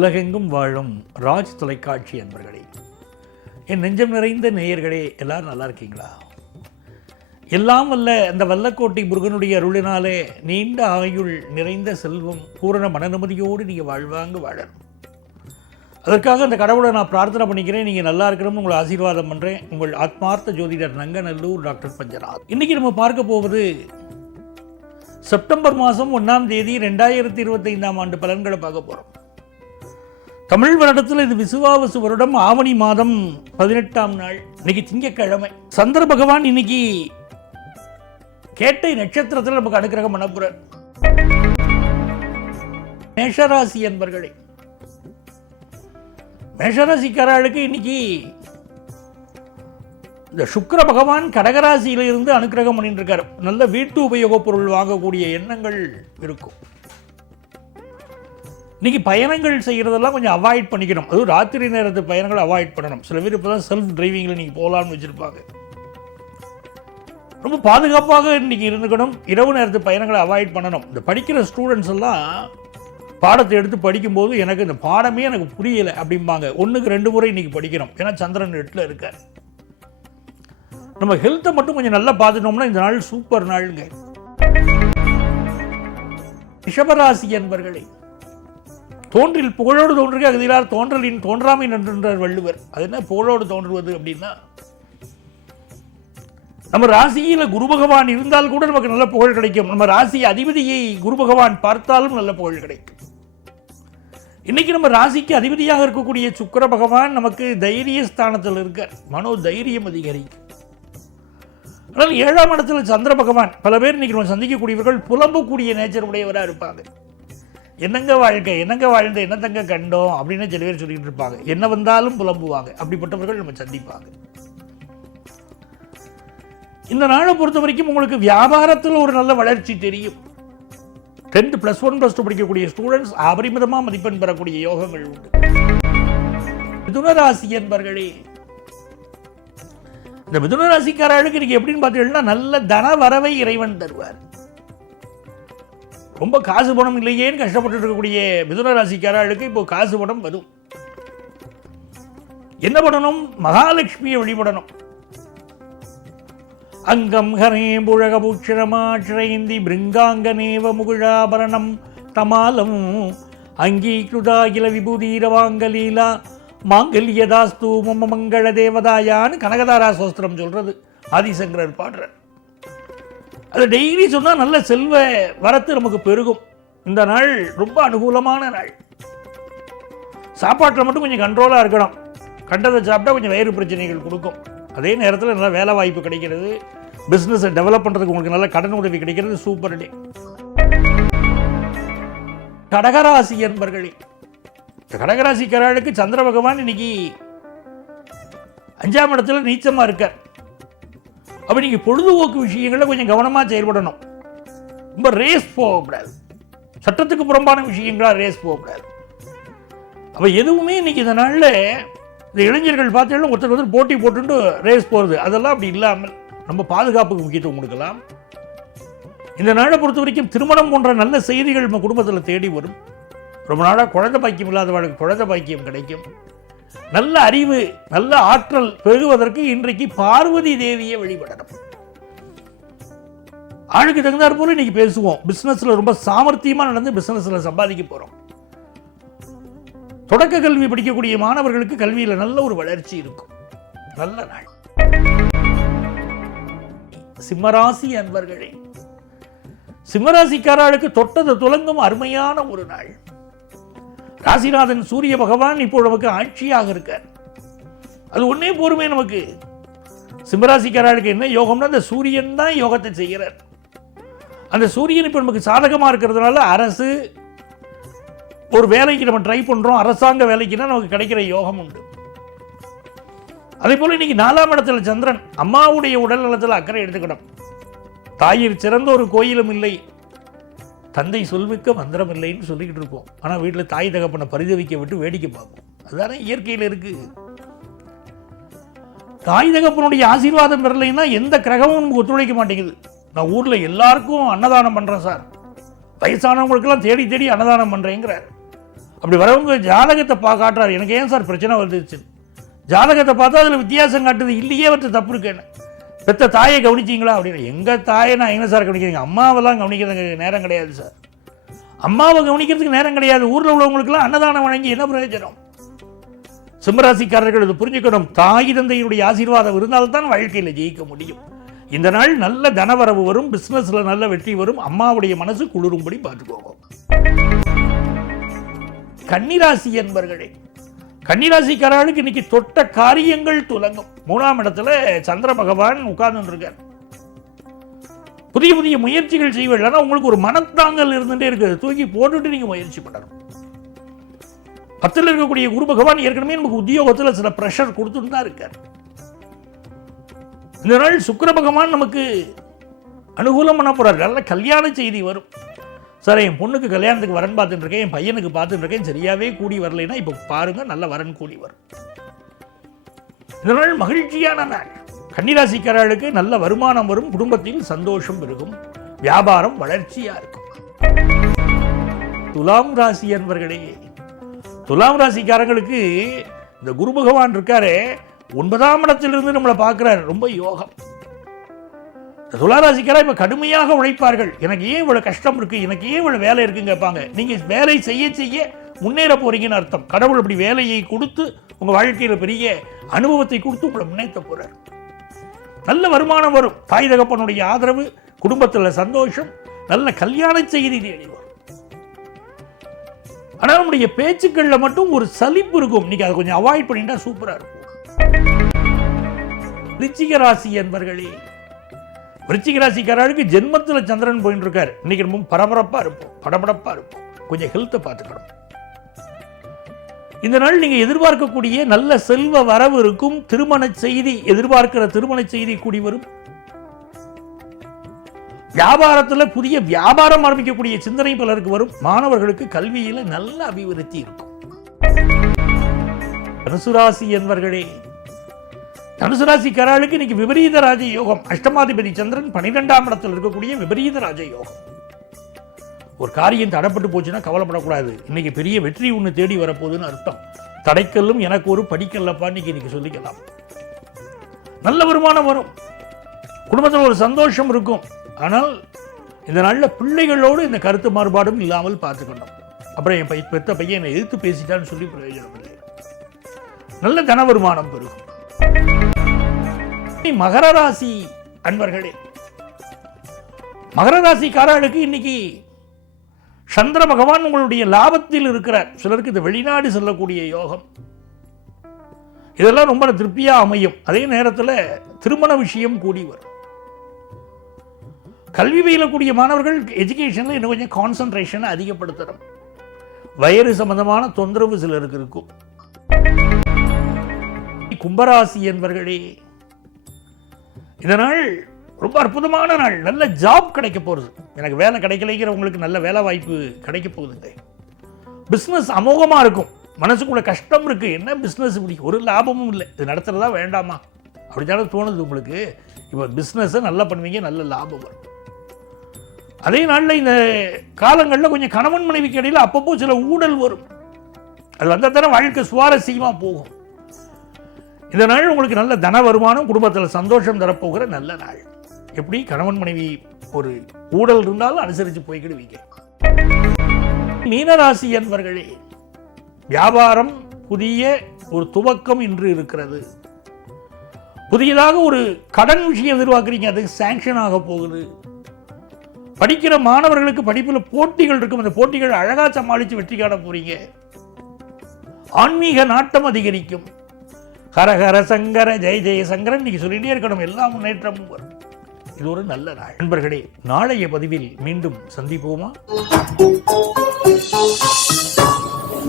உலகெங்கும் வாழும் ராஜ் தொலைக்காட்சி அன்பர்களே, என் நெஞ்சம் நிறைந்த நேயர்களே, எல்லாரும் நல்லா இருக்கீங்களா? எல்லாம் வல்ல அந்த வல்லக்கோட்டை முருகனுடைய அருளினாலே நீண்ட ஆயுள், நிறைந்த செல்வம், பூரண மனநிம்மதியோடு நீங்கள் வாழ்வாங்க வாழணும். அதற்காக அந்த கடவுளை நான் பிரார்த்தனை பண்ணிக்கிறேன். நீங்கள் நல்லா இருக்கணும்னு உங்களை ஆசீர்வாதம் பண்ணுறேன். உங்கள் ஆத்மார்த்த ஜோதிடர் நங்கநல்லூர் டாக்டர் பஞ்சநாத். இன்றைக்கி நம்ம பார்க்க போவது செப்டம்பர் மாதம் 1ஆம் தேதி 2025ஆம் ஆண்டு பலன்களை பார்க்க போகிறோம். தமிழ் வருடத்தில் இது விசுவாவசு வருடம், ஆவணி மாதம் 18ஆம் நாள். இன்னைக்கு திங்கட்கிழமை. சந்திர பகவான் இன்னைக்கு கேட்டை நட்சத்திரத்தில் நமக்கு அனுக்கிரகம் பண்ண போறார். மேஷராசி என்பர்களே, மேஷராசிக்காரர்களுக்கு இன்னைக்கு இந்த சுக்கிர பகவான் கடகராசியில இருந்து அனுக்கிரகம் பண்ணிட்டு இருக்காரு. நல்ல வீட்டு உபயோகப் பொருள் வாங்கக்கூடிய எண்ணங்கள் இருக்கும். இன்னைக்கு பயணங்கள் செய்கிறதெல்லாம் கொஞ்சம் அவாய்ட் பண்ணிக்கணும். அதுவும் ராத்திரி நேரத்து பயணங்களை அவாய்ட் பண்ணணும். சில பேர் இப்போ தான் செல்ஃப் டிரைவிங்கில் நீங்கள் போகலான்னு வச்சுருப்பாங்க. ரொம்ப பாதுகாப்பாக இன்றைக்கி இருந்துக்கணும். இரவு நேரத்து பயணங்களை அவாய்ட் பண்ணணும். இந்த படிக்கிற ஸ்டூடெண்ட்ஸ் எல்லாம் பாடத்தை எடுத்து படிக்கும்போது எனக்கு இந்த பாடமே எனக்கு புரியலை அப்படிம்பாங்க. 1க்கு 2 முறை இன்றைக்கி படிக்கணும். ஏன்னா சந்திரன் 8ல் இருக்கார். நம்ம ஹெல்த்தை மட்டும் கொஞ்சம் நல்லா பார்த்துட்டோம்னா இந்த நாள் சூப்பர் நாளுங்க. ரிஷபராசி என்பர்களே, தோன்றில் புகழோடு தோன்றுக அகதிலார் தோன்றலின் தோன்றாமை நன்றார் வள்ளுவர். அது என்ன புகழோடு தோன்றுவது அப்படின்னா, நம்ம ராசியில குரு பகவான் இருந்தால் கூட நமக்கு நல்ல புகழ் கிடைக்கும். நம்ம ராசி அதிபதியை குரு பகவான் பார்த்தாலும் நல்ல புகழ் கிடைக்கும். இன்னைக்கு நம்ம ராசிக்கு அதிபதியாக இருக்கக்கூடிய சுக்கிர பகவான் நமக்கு தைரிய ஸ்தானத்தில் இருக்கார். மனோ தைரியம் அதிகரிக்கும். ஆனால் 7ஆம் இடத்துல சந்திர பகவான். பல பேர் இன்னைக்கு நம்ம சந்திக்கக்கூடியவர்கள் புலம்பக்கூடிய நேச்சர் உடையவராக இருப்பாங்க. என்னங்க வாழ்க்கை, என்னங்க வாழ்ந்த, என்னத்தங்க கண்டோம் அப்படின்னு சில பேர் சொல்லிட்டு இருப்பாங்க. என்ன வந்தாலும் புலம்புவாங்க. அப்படிப்பட்டவர்கள் நம்ம சந்திப்பாங்க. இந்த நாளை பொறுத்த வரைக்கும் உங்களுக்கு வியாபாரத்தில் ஒரு நல்ல வளர்ச்சி தெரியும். 10th +1 +2 படிக்கக்கூடிய ஸ்டூடெண்ட்ஸ் அபரிமிதமாக மதிப்பெண் பெறக்கூடிய யோகங்கள் உண்டு. மிதுன ராசி என்பர்களே, இந்த மிதுன ராசிக்காரர்களுக்கு இன்னைக்கு எப்படின்னு பார்த்தீங்கன்னா, நல்ல தன வரவை இறைவன் தருவார். ரொம்ப காசு பணம் இல்லையேன்னு கஷ்டப்பட்டு இருக்கக்கூடிய மிதுன ராசிக்காரர்களுக்கு இப்போ காசு பணம் வரும். என்ன பண்ணணும்? மகாலட்சுமியை வழிபடணும். அங்கம் ஹரே புழகபூஷணமாட்சிரேந்தி பிருங்காங்கநேவ முகுழாபரணம் தமாலம் அங்கீகிருதாகில விபூதீரவாங்கலீலா மாங்கல்யதாஸ்து மம மங்கள தேவதாயான்னு கனகதாரா சோஸ்திரம் சொல்றது ஆதிசங்கரர் பாடுறார். அது டெய்லி சொன்னால் நல்ல செல்வ வரத்து நமக்கு பெருகும். இந்த நாள் ரொம்ப அனுகூலமான நாள். சாப்பாட்டில் மட்டும் கொஞ்சம் கண்ட்ரோலாக இருக்கணும். கண்டதை சாப்பிட்டா கொஞ்சம் வயிறு பிரச்சனைகள் கொடுக்கும். அதே நேரத்தில் நல்ல வேலை வாய்ப்பு கிடைக்கிறது. பிஸ்னஸை டெவலப் பண்ணுறதுக்கு உங்களுக்கு நல்ல கடன் உதவி கிடைக்கிறது. சூப்பர் டே. கடகராசி என்பர்களே, கடகராசிக்காரர்களுக்கு சந்திர பகவான் இன்னைக்கு 5ஆம் இடத்துல நீச்சமாக இருக்கார். அப்போ நீங்கள் பொழுதுபோக்கு விஷயங்களில் கொஞ்சம் கவனமாக செயல்படணும். ரொம்ப ரேஸ் போகக்கூடாது. சட்டத்துக்கு புறம்பான விஷயங்களாக ரேஸ் போகக்கூடாது. அப்போ எதுவுமே இன்னைக்கு இந்த நாளில் இந்த இளைஞர்கள் பார்த்தீங்கன்னா ஒருத்தர் போட்டி போட்டு ரேஸ் போகிறது, அதெல்லாம் அப்படி இல்லாமல் நம்ம பாதுகாப்புக்கு முக்கியத்துவம் கொடுக்கலாம். இந்த நாளை பொறுத்த வரைக்கும் திருமணம் போன்ற நல்ல செய்திகள் நம்ம குடும்பத்தில் தேடி வரும். ரொம்ப நாளாக குழந்தை பாக்கியம் இல்லாதவர்களுக்கு குழந்தை பாக்கியம் கிடைக்கும். நல்ல அறிவு, நல்ல ஆற்றல் பெருகுவதற்கு இன்றைக்கு பார்வதி தேவியை வழிபடணும். ஆளுக்கு தகுந்தாற் போல இன்னைக்கு பேசுவோம். பிசினஸ்ல ரொம்ப சாமர்த்தியமா நடந்து பிசினஸ்ல சம்பாதிக்க போறோம். தொடக்க கல்வி படிக்கக்கூடிய மாணவர்களுக்கு கல்வியில நல்ல ஒரு வளர்ச்சி இருக்கும். நல்ல நாள். சிம்மராசி அன்பர்களே, சிம்மராசிக்காரர்களுக்கு தொட்டது துலங்கும் அருமையான ஒரு நாள். ராசிநாதன் சூரிய பகவான் இப்போ நமக்கு ஆட்சியாக இருக்கார். அது ஒன்னே போருமே நமக்கு. சிம்மராசிக்காரர்களுக்கு என்ன யோகம்னா, அந்த சூரியன் தான் யோகத்தை செய்கிறார். அந்த சூரியன் இப்போ நமக்கு சாதகமாக இருக்கிறதுனால அரசு ஒரு வேலைக்கு நம்ம ட்ரை பண்ணுறோம். அரசாங்க வேலைக்குன்னா நமக்கு கிடைக்கிற யோகம் உண்டு. அதே போல் இன்னைக்கு 4ஆம் இடத்துல சந்திரன். அம்மாவுடைய உடல் நலத்தில் அக்கறை எடுத்துக்கணும். தாயிற் சிறந்த ஒரு கோயிலும் இல்லை, தந்தை சொல்மிக்க மந்திரம் இல்லைன்னு சொல்லிக்கிட்டு இருக்கோம். ஆனால் வீட்டில் தாய் தகப்பனை பரிதவிக்க விட்டு வேடிக்கை பார்ப்போம். அதுதானே இயற்கையில் இருக்கு. தாய் தகப்பனுடைய ஆசீர்வாதம் பெறலைன்னா எந்த கிரகமும் நமக்கு ஒத்துழைக்க மாட்டேங்குது. நான் ஊரில் எல்லாருக்கும் அன்னதானம் பண்ணுறேன் சார், வயசானவங்களுக்கெல்லாம் தேடி தேடி அன்னதானம் பண்ணுறேங்கிறார். அப்படி வரவங்க ஜாதகத்தை காட்டுறாரு, எனக்கு ஏன் சார் பிரச்சனை வந்துருச்சு, ஜாதகத்தை பார்த்தா அதில் வித்தியாசம் காட்டுது, இல்லையே வந்து தப்பு இருக்கு, என்ன பெத்த தாயை கவனிச்சிங்களா அப்படின்னு. எங்கள் தாயை நான் எங்கே சார் கவனிக்கிறீங்க, அம்மாவெல்லாம் கவனிக்கிறதுக்கு நேரம் கிடையாது சார், அம்மாவை கவனிக்கிறதுக்கு நேரம் கிடையாது, ஊரில் உள்ளவங்களுக்குலாம் அன்னதானம் வழங்கி என்ன பிரயோஜனம். சிம்மராசிக்காரர்கள் இது புரிஞ்சுக்கணும், தாய் தந்தையினுடைய ஆசீர்வாதம் இருந்தால்தான் வாழ்க்கையில் ஜெயிக்க முடியும். இந்த நாள் நல்ல தனவரவு வரும், பிஸ்னஸில் நல்ல வெற்றி வரும், அம்மாவுடைய மனசு குளிரும்படி பார்த்துக்கோங்க. கன்னிராசி என்பர்களே, கன்னிராசிக்காரர்களுக்கு இன்னைக்கு தொட்ட காரியங்கள் துலங்கும். 3ஆம் இடத்துல சந்திர பகவான் உட்கார்ந்து இருக்கார். புதிய புதிய முயற்சிகள் செய்வீர்கள், ஆனால் உங்களுக்கு ஒரு மனத்தாங்கல் இருந்துட்டே இருக்குது, தூக்கி போட்டுட்டு நீங்க முயற்சி பண்ணணும். 10ல் இருக்கக்கூடிய குரு பகவான் ஏற்கனவே நமக்கு உத்தியோகத்தில் சில பிரஷர் கொடுத்துட்டு தான் இருக்கார். இந்த நாள் சுக்கிர பகவான் நமக்கு அனுகூலம் பண்ண போறார், நல்ல கல்யாண செய்தி வரும். சார் என் பொண்ணுக்கு கல்யாணத்துக்கு வரன் பார்த்துட்டு இருக்கேன், என் பையனுக்கு பார்த்துட்டு இருக்கேன், சரியாவே கூடி வரலைன்னா இப்போ பாருங்க நல்ல வரன் கூடி வரும். இந்த நாள் மகிழ்ச்சியான நாள். கன்னிராசிக்காரர்களுக்கு நல்ல வருமானம் வரும், குடும்பத்தில் சந்தோஷம் இருக்கும், வியாபாரம் வளர்ச்சியா இருக்கும். துலாம் ராசி என்பர்களே, துலாம் ராசிக்காரங்களுக்கு இந்த குரு பகவான் இருக்காரு, 9ஆம் இடத்திலிருந்து நம்மளை பார்க்கிறார், ரொம்ப யோகம். துளாராசிக்காரா இப்ப கடுமையாக உழைப்பார்கள், எனக்கு ஏன் இவ்வளவு கஷ்டம் இருக்கு, எனக்கு ஏன் இவ்வளவு வேலை இருக்குன்னு கேட்பாங்க. நீங்க வேலை செய்ய செய்ய முன்னேற போறீங்கன்னு அர்த்தம். கடவுள் அப்படி வேலையை கொடுத்து உங்க வாழ்க்கையில பெரிய அனுபவத்தை கொடுத்து உங்களை முன்னேற்ற போறார். நல்ல வருமானம் வரும், தாய் தகப்பனுடைய ஆதரவு, குடும்பத்தில் சந்தோஷம், நல்ல கல்யாண செய்தி தேடி வரும். ஆனால் நம்முடைய பேச்சுக்கள்ல மட்டும் ஒரு சலிப்பு இருக்கும், நீங்க அதை கொஞ்சம் அவாய்ட் பண்ணிட்டா சூப்பரா இருக்கும். விருச்சிக ராசி என்பர்களே, விருச்சிக ராசிக்காரர்களுக்கு ஜென்மத்தில் சந்திரன் போயிட்டு இருக்காரு. இன்னைக்கு ரொம்ப பரபரப்பா இருப்போம், படபடப்பா இருப்போம், கொஞ்சம் ஹெல்த்தை பார்த்துக்கணும். இந்த நாள் நீங்க எதிர்பார்க்கக்கூடிய நல்ல செல்வ வரவு இருக்கும், திருமண செய்தி, எதிர்பார்க்கிற திருமண செய்தி கூடி வரும். வியாபாரத்தில் புதிய வியாபாரம் ஆரம்பிக்கக்கூடிய சிந்தனை பலருக்கு வரும். மாணவர்களுக்கு கல்வியில நல்ல அபிவிருத்தி இருக்கும். தனுசு ராசி என்பர்களே, தனுசு ராசிக்காரர்களுக்கு இன்னைக்கு விபரீத ராஜ யோகம். அஷ்டமாதிபதி சந்திரன் 12ஆம் இடத்தில் இருக்கக்கூடிய விபரீத ராஜ யோகம். ஒரு காரியம் தடைப்பட்டு போச்சுன்னா கவலைப்படக்கூடாது, இன்னைக்கு பெரிய வெற்றி ஒன்று தேடி வரப்போகுதுன்னு அர்த்தம். தடைக்கல்லும் எனக்கு ஒரு படிக்கல்லப்பா இன்னைக்கு சொல்லிக்கலாம். நல்ல வருமானம் வரும், குடும்பத்தில் ஒரு சந்தோஷம் இருக்கும். ஆனால் இந்த நல்ல பிள்ளைகளோடு இந்த கருத்து மாறுபாடும் இல்லாமல் பார்த்துக்கணும். அப்புறம் என் பெத்த பையன் என்னை எதிர்த்து பேசிட்டான்னு சொல்லி பிரயோஜனம் இல்லை. நல்ல தன வருமானம் பெருகும். மகர ராசி அன்பர்களே, மகர ராசிக்காரர்களுக்கு இன்னைக்கு சந்திர பகவான் உங்களுடைய லாபத்தில் இருக்கிறார். சிலருக்கு இந்த வெளிநாடு செல்லக்கூடிய யோகம், இதெல்லாம் ரொம்ப திருப்தியா அமையும். அதே நேரத்தில் திருமண விஷயம் கூடி வரும். கல்வி பயிலக்கூடிய மாணவர்கள் எஜுகேஷன்ல இன்னும் கொஞ்சம் கான்சன்ட்ரேஷனை அதிகப்படுத்தணும். வயிறு சம்பந்தமான தொந்தரவு சிலருக்கு இருக்கும். கும்பராசி என்பர்களே, இந்த நாள் ரொம்ப அற்புதமான நாள். நல்ல ஜாப் கிடைக்க போகிறது. எனக்கு வேலை கிடைக்கலைங்கிறவங்களுக்கு நல்ல வேலை வாய்ப்பு கிடைக்க போகுதுங்க. பிஸ்னஸ் அமோகமாக இருக்கும். மனசுக்குள்ள கஷ்டம் இருக்கு, என்ன பிஸ்னஸ் இப்படி ஒரு லாபமும் இல்லை, இது நடத்துறதா வேண்டாமா அப்படித்தானே தோணுது உங்களுக்கு. இப்போ பிஸ்னஸை நல்லா பண்ணுவீங்க, நல்ல லாபம் வரும். அதே நாளில் இந்த காலங்களில் கொஞ்சம் கணவன் மனைவிக்கு இடையில் அப்பப்போ சில ஊழல் வரும். அது வந்தால் தானே வாழ்க்கை சுவாரஸ்யமாக போகும். இந்த நாள் உங்களுக்கு நல்ல தன வருமானம், குடும்பத்தில் சந்தோஷம் தரப்போகிற நல்ல நாள். எப்படி கணவன் மனைவி ஒரு ஊழல் இருந்தாலும் அனுசரித்து போய்க்கிடுவீங்க. மீனராசி என்பர்களே, வியாபாரம் புதிய ஒரு துவக்கம் இன்று இருக்கிறது. புதியதாக ஒரு கடன் விஷயம் எதிர்பார்க்குறீங்க, அது சாங்ஷன் ஆக போகுது. படிக்கிற மாணவர்களுக்கு படிப்பில் போட்டிகள் இருக்கும், அந்த போட்டிகள் அழகா சமாளித்து வெற்றி காண போறீங்க. ஆன்மீக நாட்டம் அதிகரிக்கும். ஹரஹர சங்கர ஜெய ஜெய சங்கரன் இன்னைக்கு சொல்லிட்டே இருக்கணும், எல்லா முன்னேற்றமும் வரும். இது ஒரு நல்ல நாள். நண்பர்களே, நாளைய பதிவில் மீண்டும் சந்திப்போமா?